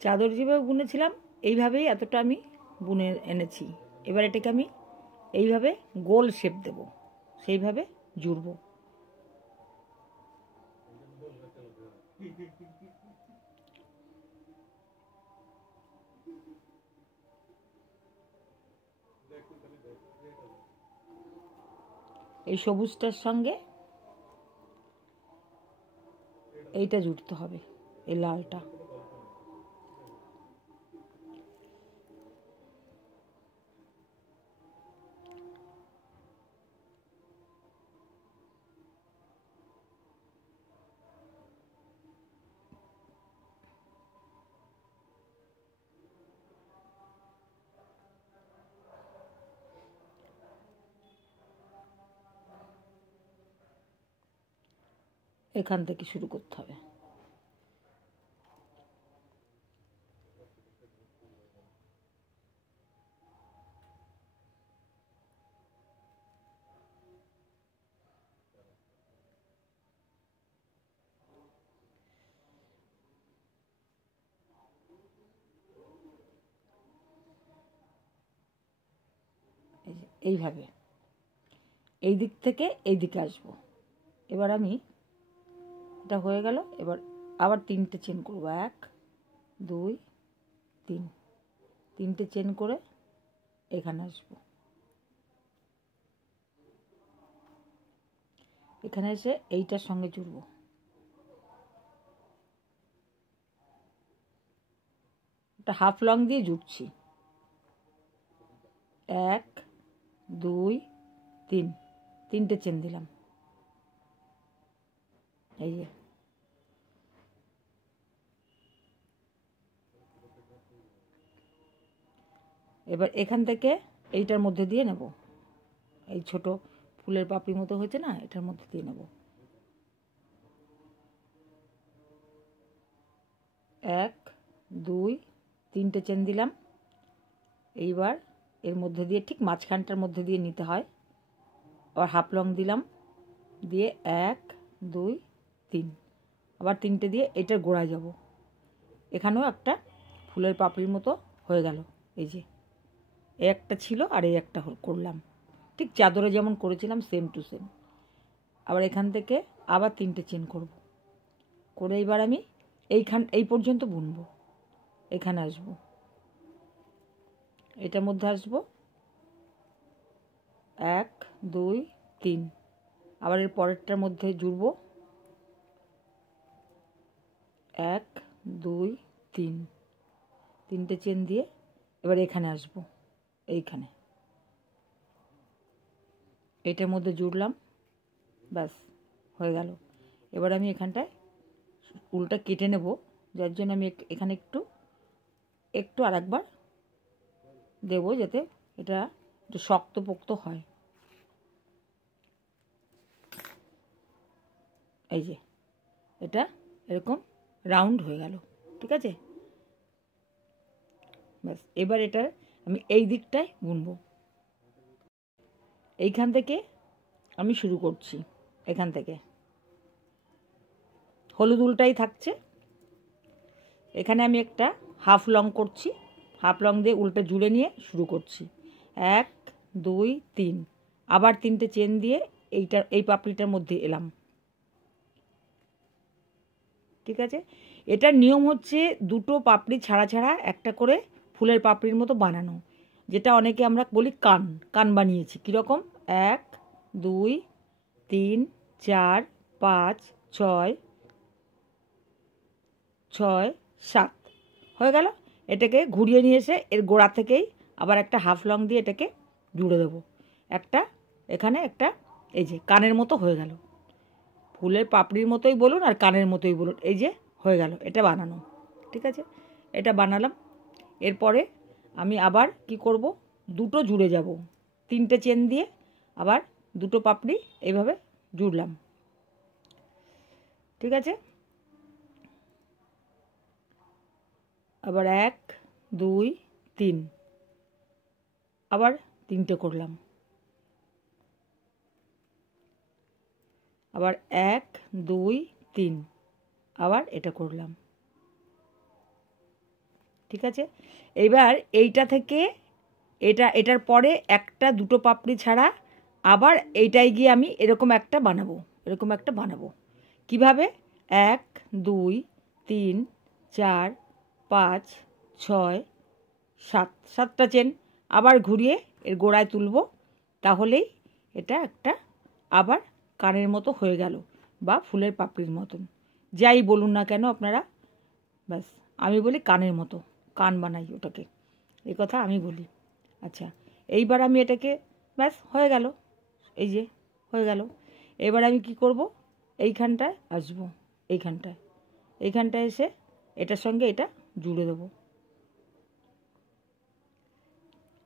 চাদর যেভাবে বুনেছিলাম এইভাবেই এতটা আমি বুনে এনেছি। এবার এটাকে আমি এইভাবে গোল শেপ দেব, সেইভাবে জুড়ব। এই সবুজটার সঙ্গে এইটা জুড়তে হবে, এই লালটা। এখান থেকে শুরু করতে হবে। এইভাবে এই দিক থেকে এই দিকে আসবো। এবার আমি এটা হয়ে গেল। এবার আবার 3টে চেন করব, 1 2 3, 3টে চেন করে এখানে আসবো। এখানে এসে এইটার সঙ্গে জুড়ব। একটা হাফ লং দিয়ে জুড়ছি। 1 2 3, 3টে চেন দিলাম। এই যে এবার এখান থেকে এইটার মধ্যে দিয়ে নেব। এই ছোট ফুলের পাপড়ির মতো হয়েছে না, এটার মধ্যে দিয়ে নেব। 1 2 3টে চেন দিলাম। এইবার এর মধ্যে দিয়ে ঠিক মাঝখানটার মধ্যে দিয়ে নিতে হয়। আবার হাফ লং দিলাম, দিয়ে 1 2 3, আবার 3টে দিয়ে এটার গোড়ায় যাব। এখানেও একটা ফুলের পাপড়ির মতো হয়ে গেল। এই যে এই একটা ছিল আর এই একটা করলাম, ঠিক চাদরে যেমন করেছিলাম সেম টু সেম। আবার এখান থেকে আবার 3টে চেন করব, করে এবার আমি এই পর্যন্ত বুনবো। এখানে আসবো, এটার মধ্যে আসবো 1 2 3, আবার এর পরেরটার মধ্যে জুড়ব 1 2 3, 3টে চেন দিয়ে এবার এখানে আসবো। এইখানে এটার মধ্যে জুড়লাম, ব্যাস হয়ে গেল। এবার আমি এখানটায় উলটা কেটে নেব, যার জন্য আমি এখানে একটু আরেকবার দেব, যাতে এটা একটু শক্তপোক্ত হয়। এই যে এটা এরকম রাউন্ড হয়ে গেল, ঠিক আছে। ব্যাস এবার এটা আমি এই দিকটায় বুনবো। এইখান থেকে আমি শুরু করছি, এখান থেকে হলুদ উলটাই থাকছে। এখানে আমি একটা হাফ লং করছি, হাফ লং দিয়ে উলটা জুড়ে নিয়ে শুরু করছি। 1 2 3, আবার 3টে চেন দিয়ে এই পাপড়িটার মধ্যে এলাম, ঠিক আছে। এটার নিয়ম হচ্ছে দুটো পাপড়ি ছাড়া ছাড়া একটা করে ফুলের পাপড়ির মতো বানানো, যেটা অনেকে আমরা বলি কান বানিয়েছি। কীরকম 1 2 3 4 5 6 6 7 হয়ে গেল। এটাকে ঘুরিয়ে নিয়ে এসে এর গোড়া থেকেই আবার একটা হাফ লং দিয়ে এটাকে জুড়ে দেবো। একটা এখানে একটা এই যে কানের মতো হয়ে গেল, ফুলের পাপড়ির মতোই বলুন আর কানের মতোই বলুন, এই যে হয়ে গেল এটা বানানো, ঠিক আছে। এটা বানালাম। এরপরে আমি আবার কি করব, দুটো জুড়ে যাব, 3টে চেন দিয়ে আবার দুটো পাপড়ি এইভাবে জুড়লাম, ঠিক আছে। আবার 1 2 3, আবার 3টে করলাম, আবার 1 2 3, আবার এটা করলাম, ঠিক আছে। এইবার এইটা থেকে এটার পরে একটা দুটো পাপড়ি ছাড়া আবার এইটাই গিয়ে আমি এরকম একটা বানাবো। কিভাবে? 1 2 3 4 5 6 7, 7টা চেন আবার ঘুরিয়ে এর গোড়ায় তুলব। তাহলেই এটা একটা আবার কানের মতো হয়ে গেল, বা ফুলের পাপড়ির মতন, যাই বলুন না কেন আপনারা। ব্যাস, আমি বলি কানের মতো, কান বানাই ওটাকে, এই কথা আমি বলি। আচ্ছা, এইবার আমি এটাকে, ব্যাস হয়ে গেল, এই যে হয়ে গেল। এবার আমি কি করব, এইখানটায় আসবো, এইখানটায় এসে এটার সঙ্গে এটা জুড়ে দেবো।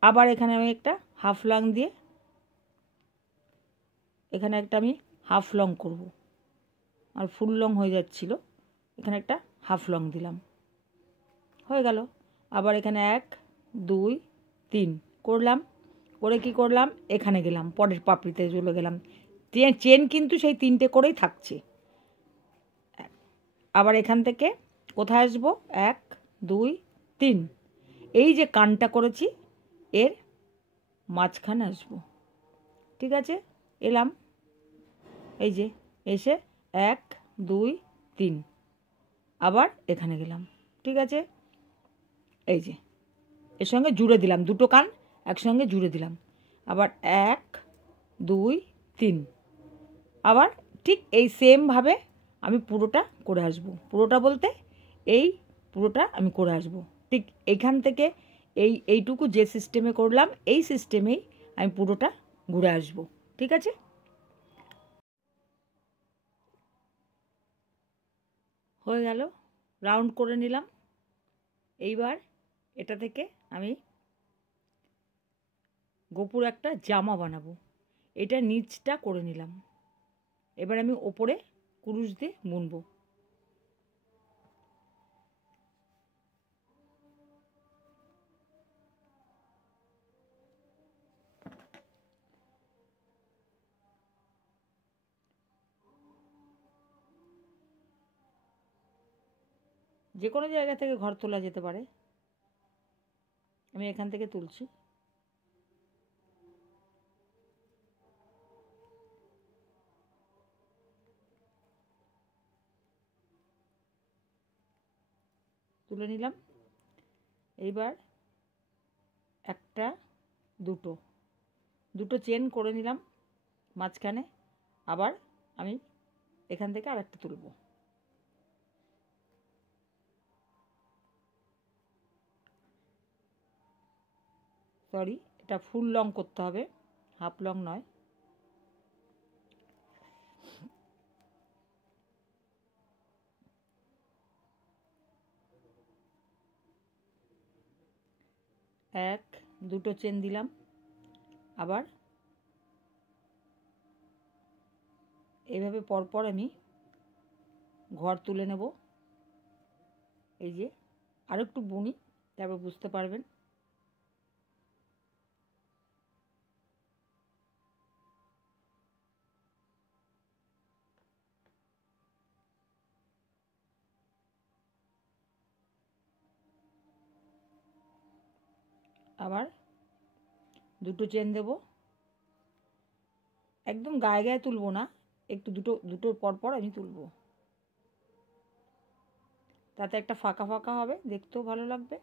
আবার এখানে আমি একটা হাফ লং দিয়ে এখানে একটা আমি হাফ লং করব, আর ফুল লং হয়ে যাচ্ছিল, এখানে একটা হাফ লং দিলাম, হয়ে গেল। আবার এখানে 1 2 3 করলাম, করে কি করলাম, এখানে গেলাম, পরের পাপড়িতে চলে গেলাম। চেন কিন্তু সেই 3টে করেই থাকছে। আবার এখান থেকে কোথায় আসবো, 1 2 3, এই যে কানটা করেছি এর মাঝখানে আসবো। ঠিক আছে, এলাম, এই যে এসে 1 2 3, আবার এখানে গেলাম। ঠিক আছে, এই যে এর সঙ্গে জুড়ে দিলাম, দুটো কান একসঙ্গে জুড়ে দিলাম। আবার 1 2 3, আবার ঠিক এই সেমভাবে আমি পুরোটা করে আসব। পুরোটা বলতে এই পুরোটা আমি করে আসব। ঠিক এইখান থেকে এইটুকু যে সিস্টেমে করলাম, এই সিস্টেমেই আমি পুরোটা ঘুরে আসব। ঠিক আছে, হয়ে গেল, রাউন্ড করে নিলাম। এইবার এটা থেকে আমি গোপুর একটা জামা বানাবো। এটা নিচটা করে নিলাম। এবার আমি ওপরে কুরুশ দিয়ে বুনবো। যে কোনো জায়গা থেকে ঘর তোলা যেতে পারে, আমি এখান থেকে তুলছি। তুলে নিলাম। এইবার একটা দুটো চেন করে নিলাম মাঝখানে। আবার আমি এখান থেকে আরেকটা তুলব। সরি, এটা ফুল লং করতে হবে, হাফ লং নয়। দুটো চেন দিলাম, আবার এইভাবে পরপর আমি ঘর তুলে নেব। এই যে আর একটু বুনি, তারপর বুঝতে পারবেন। আবার দুটো চেন দেব, একদম গায়ে গায়ে তুলব না, একটু দুটোর পরপর আমি তুলব, তাতে একটা ফাঁকা ফাঁকা হবে, দেখতেও ভালো লাগবে।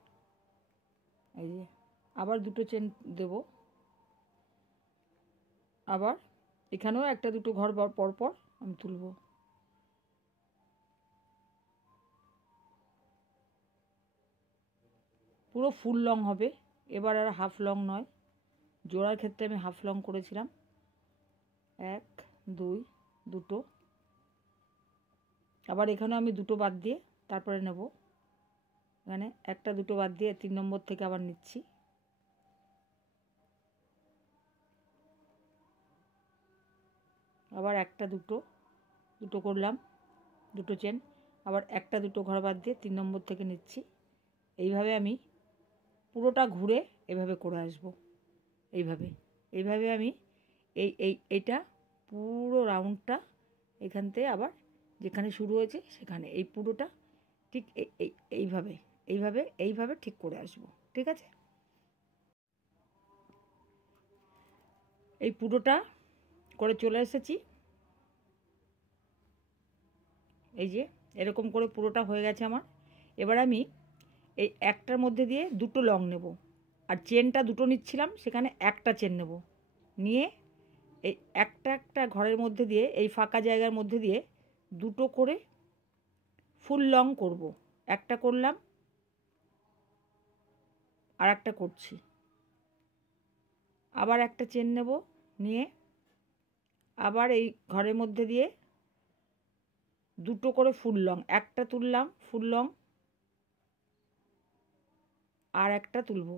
এই যে আবার দুটো চেন দেব, আবার এখানেও একটা দুটো ঘর পরপর আমি তুলব। পুরো ফুল লং হবে, এবার আর হাফ লং নয়। জোড়ার ক্ষেত্রে আমি হাফ লং করেছিলাম। 1 2 দুটো, আবার এখানে আমি দুটো বাদ দিয়ে তারপরে নেব। এখানে একটা দুটো বাদ দিয়ে 3 নম্বর থেকে আবার নিচ্ছি। আবার একটা দুটো করলাম, দুটো চেন, আবার একটা দুটো ঘর বাদ দিয়ে 3 নম্বর থেকে নিচ্ছি। এইভাবে আমি পুরোটা ঘুরে এভাবে করে আসব। এইভাবে আমি এইটা পুরো রাউন্ডটা এখান থেকে আবার যেখানে শুরু হয়েছে সেখানে এই পুরোটা ঠিক এইভাবে এইভাবে এইভাবে ঠিক করে আসব। ঠিক আছে, এই পুরোটা করে চলে এসেছি। এই যে এরকম করে পুরোটা হয়ে গেছে আমার। এবার আমি এই একটার মধ্যে দিয়ে দুটো লং নেব, আর চেনটা দুটো নিচ্ছিলাম, সেখানে একটা চেন নেব, নিয়ে এই একটা একটা ঘরের মধ্যে দিয়ে এই ফাঁকা জায়গার মধ্যে দিয়ে দুটো করে ফুল লং করব। একটা করলাম, আর একটা করছি, আবার একটা চেন নেব, নিয়ে আবার এই ঘরের মধ্যে দিয়ে দুটো করে ফুল লং, একটা তুললাম ফুল লং, আর একটা তুলব,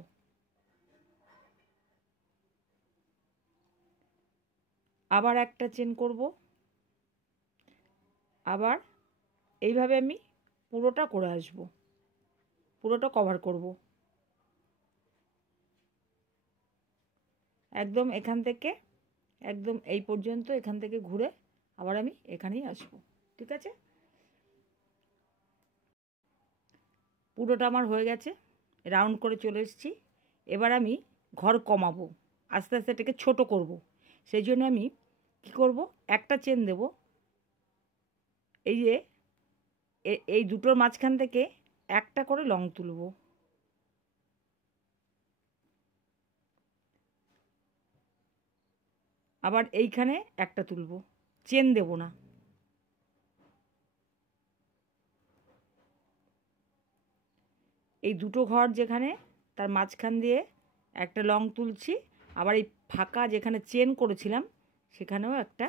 আবার একটা চেন করব, আবার এইভাবে আমি পুরোটা করে আসব, পুরোটা কভার করব একদম এখান থেকে একদম এই পর্যন্ত। এখান থেকে ঘুরে আবার আমি এখানেই আসব। ঠিক আছে, পুরোটা আমার হয়ে গেছে, রাউন্ড করে চলে এসেছি। এবার আমি ঘর কমাবো, আস্তে আস্তে এটাকে ছোট করব। সেই জন্য আমি কী করব, একটা চেন দেব, এই যে এই দুটোর মাঝখান থেকে একটা করে লং তুলব, আবার এইখানে একটা তুলব, চেন দেব না। এই দুটো ঘর যেখানে, তার মাঝখান দিয়ে একটা লং তুলছি, আবার এই ফাঁকা যেখানে চেন করেছিলাম সেখানেও একটা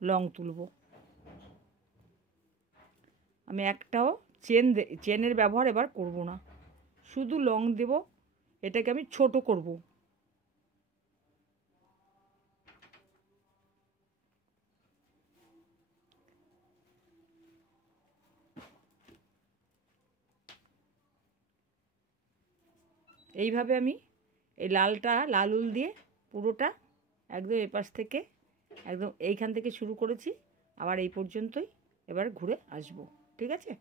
লং তুলব। আমি একটাও চেনের ব্যবহার এবার করব না, শুধু লং দেব। এটাকে আমি ছোট করব। এইভাবে আমি এই লাল উল দিয়ে পুরোটা একদম এপাশ থেকে একদম এইখান থেকে শুরু করেছি, আবার এই পর্যন্তই এবার ঘুরে আসব। ঠিক আছে।